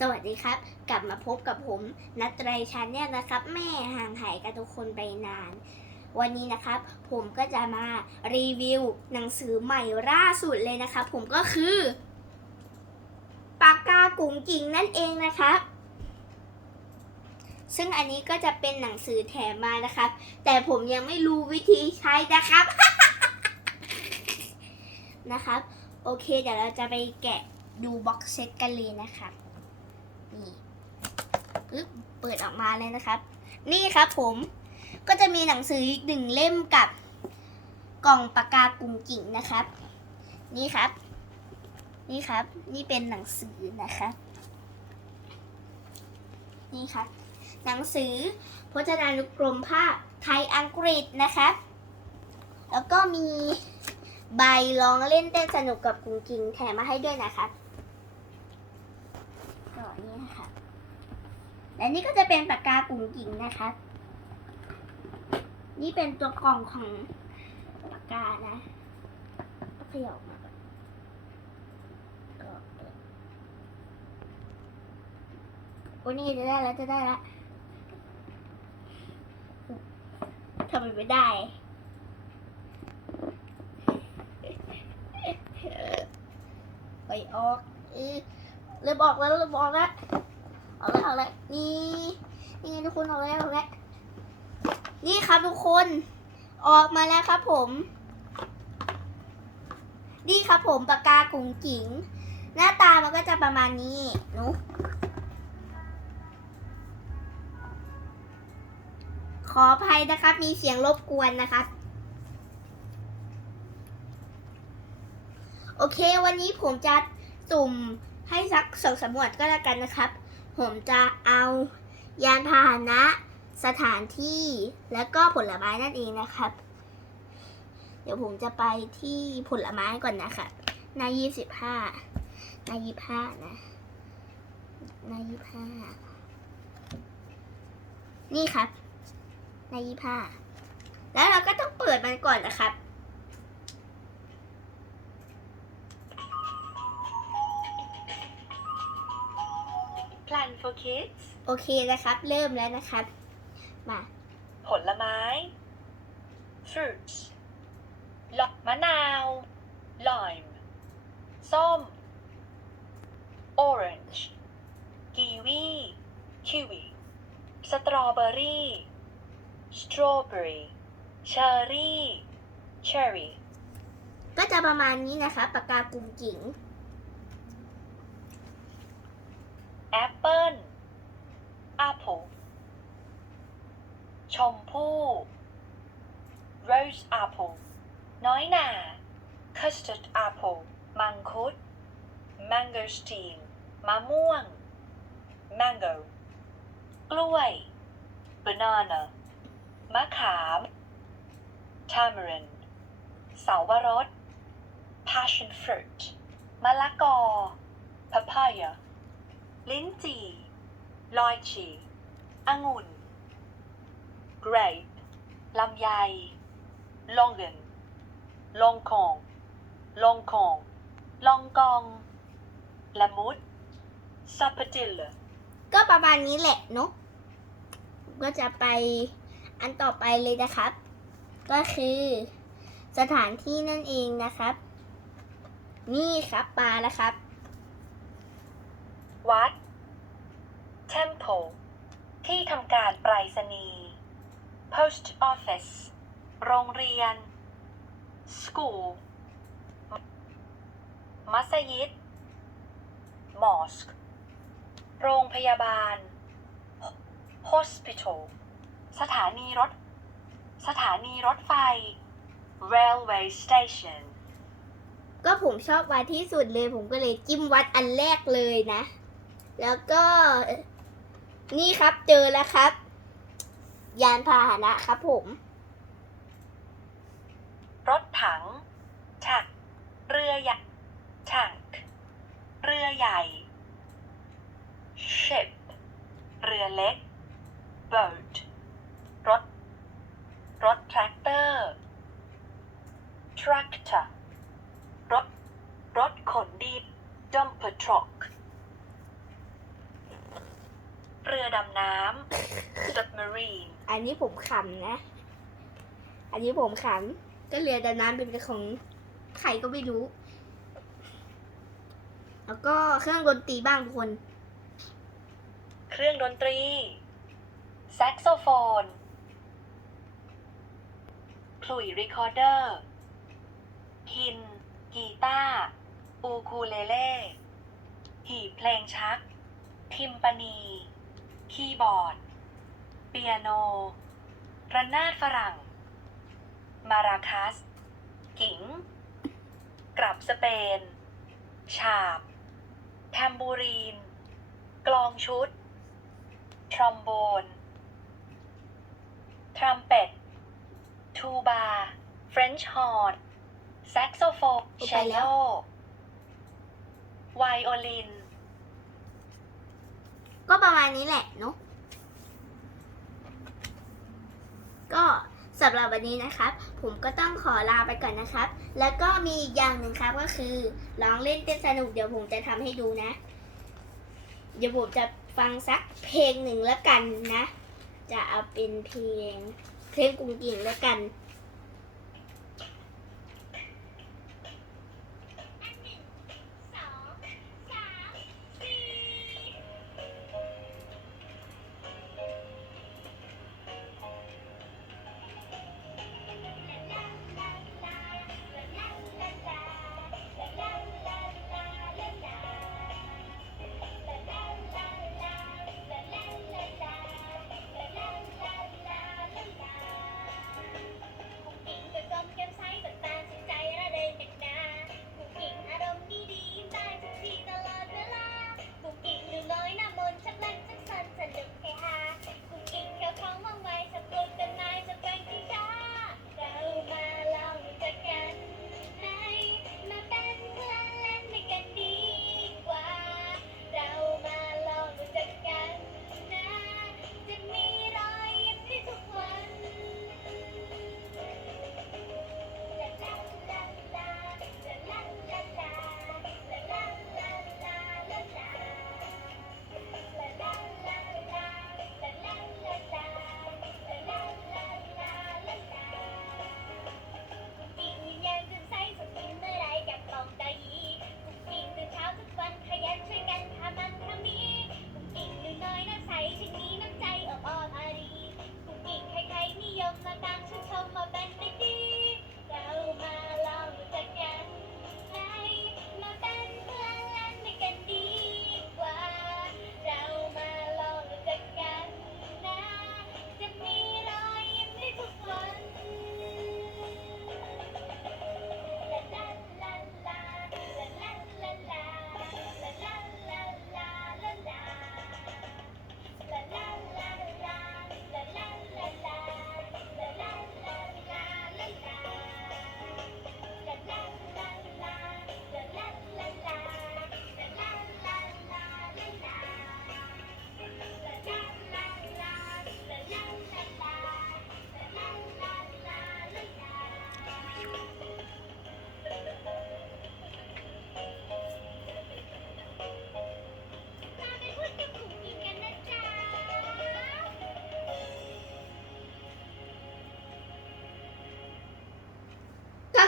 สวัสดีครับ กลับมาพบกับผมนัตไรชันเนี่ยนะครับ แม่ห่างหายกับทุกคนไปนาน วันนี้นะครับ ผมก็จะมารีวิวหนังสือใหม่ล่าสุดเลยนะครับ ผมก็คือปากกากุ๋งกิ่งนั่นเองนะครับ ซึ่งอันนี้ก็จะเป็นหนังสือแถมมานะครับ แต่ผมยังไม่รู้วิธีใช้นะครับนะครับ โอเค เดี๋ยวเราจะไปแกะดูบ็อกเซตกันเลยนะครับ นี่ปึ๊บเปิดออกมาเลยนะครับ นี่ครับผมก็จะมีหนังสืออีกหนึ่งเล่มกับกล่องปากกากุ่งกิ่งนะครับ นี่ครับ นี่ครับ นี่เป็นหนังสือนะครับ นี่ครับ หนังสือพจนานุกรมภาคไทยอังกฤษนะครับ แล้วก็มีใบรองเล่นเต้นสนุกกับกุ่งกิ่งแถมมาให้ด้วยนะครับ ก็นี่นะคะ และนี่ก็จะเป็นปากกากุ๋งกิ่งนะคะ นี่เป็นตัวกล่องของปากกานะก็ขยับออกมาก็เปิดโอ้นี่จะได้แล้วจะได้แล้วทำไมไม่ได้ไปออกเออเริ่มออกแล้วเริ่มออกแล้ว ออกแล้วออกแล้วนี่นี่ไงทุกคนออกแล้วออกแล้วนี่ครับทุกคน ออกมาแล้วครับผม นี่ครับผมปากกากุงจิ๋งหน้าตามันก็จะประมาณนี้นุขออภัยนะครับ มีเสียงรบกวนนะครับ โอเค วันนี้ผมจะสุ่มให้สักสองสามหมวดก็แล้วกันนะครับ ผมจะเอายานพาหนะสถานที่แล้วก็ผลไม้นั่นเองนะครับ เดี๋ยวผมจะไปที่ผลไม้ก่อนนะคะหน้ายี่สิบห้าหน้ายี่ห้านะหน้ายี่ห้านี่ครับหน้ายี่ห้าแล้วเราก็ต้องเปิดมันก่อนนะครับ Plan for kids โอเคนะครับ เริ่มแล้วนะครับ มา ผลไม้ fruits ลมะนาว lime ส้ม orange กีวี kiwi สตรอเบอรี่ strawberry เชอร์รี่ cherry ก็จะประมาณนี้นะคะปากกากุ่งจิ๋ง แอปเปิ้ล apple ชมพู่ rose apple น้อยหน่า custard apple มังคุด mangosteen มะม่วง mango กล้วย banana มะขาม tamarind เสาวรส passion fruit มะละกอ papaya ลิ้นจี่ ลอยฉี่องุ่น grape ลำไย longan ลงคอง ลงคอง ลองกอง ละมุด sapodilla ก็ประมาณนี้แหละเนาะก็จะไปอันต่อไปเลยนะครับ ก็คือสถานที่นั่นเองนะครับ นี่ครับปลาแล้วครับ วัด temple ที่ทำการไปรษณีย์ post office โรงเรียน school มัสยิด mosque โรงพยาบาล hospital สถานีรถ สถานีรถไฟ railway station ก็ผมชอบวัดที่สุดเลย ผมก็เลยจิ้มวัดอันแรกเลยนะ แล้วก็ นี่ครับเจอแล้วครับ ยานพาหนะครับผม รถถัง truck เรือใหญ่ tank เรือใหญ่ ship เรือเล็ก boat รถ รถแทรกเตอร์ tractor รถ รถขนดิน dumper truck เรือดำน้ำ submarine อันนี้ผมขำนะ อันนี้ผมขำก็เรือดำน้ำเป็นของใครก็ไม่รู้ แล้วก็เครื่องดนตรีบ้างทุกคน เครื่องดนตรี แซกโซโฟนขลุ่ยรีคอร์เดอร์ พิน กีตาร์อูคูเลเล่ หีบเพลงชัก ทิมปานี คีย์บอร์ด เปียโน ระนาดฝรั่ง มาราคัส กิ่ง กลับสเปน ฉาบ แทมบูรีน กลองชุด ทรอมโบน ทรัมเป็ต ทูบา เฟรนช์ฮอร์น แซกโซโฟนเชลโลไวโอลิน ก็ประมาณนี้แหละเนาะก็สำหรับวันนี้นะครับ ผมก็ต้องขอลาไปก่อนนะครับ แล้วก็มีอีกอย่างหนึ่งครับก็คือลองเล่นเต้นสนุกเดี๋ยวผมจะทำให้ดูนะ เดี๋ยวผมจะฟังสักเพลงหนึ่งแล้วกันนะ จะเอาเป็นเพลงเพลงกุ้งกิ่งแล้วกัน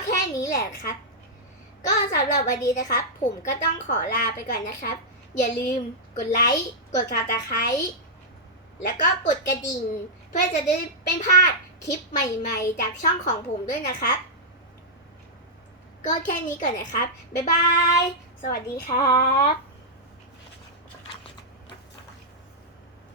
แค่นี้แหละครับ ก็สำหรับวันนี้นะครับ ผมก็ต้องขอลาไปก่อนนะครับ อย่าลืมกดไลค์กดซับสไครต์แล้วก็กดกระดิ่ง เพื่อจะได้ไม่พลาดคลิปใหม่ๆ จากช่องของผมด้วยนะครับ ก็แค่นี้ก่อนนะครับ บ๊ายบาย สวัสดีครับ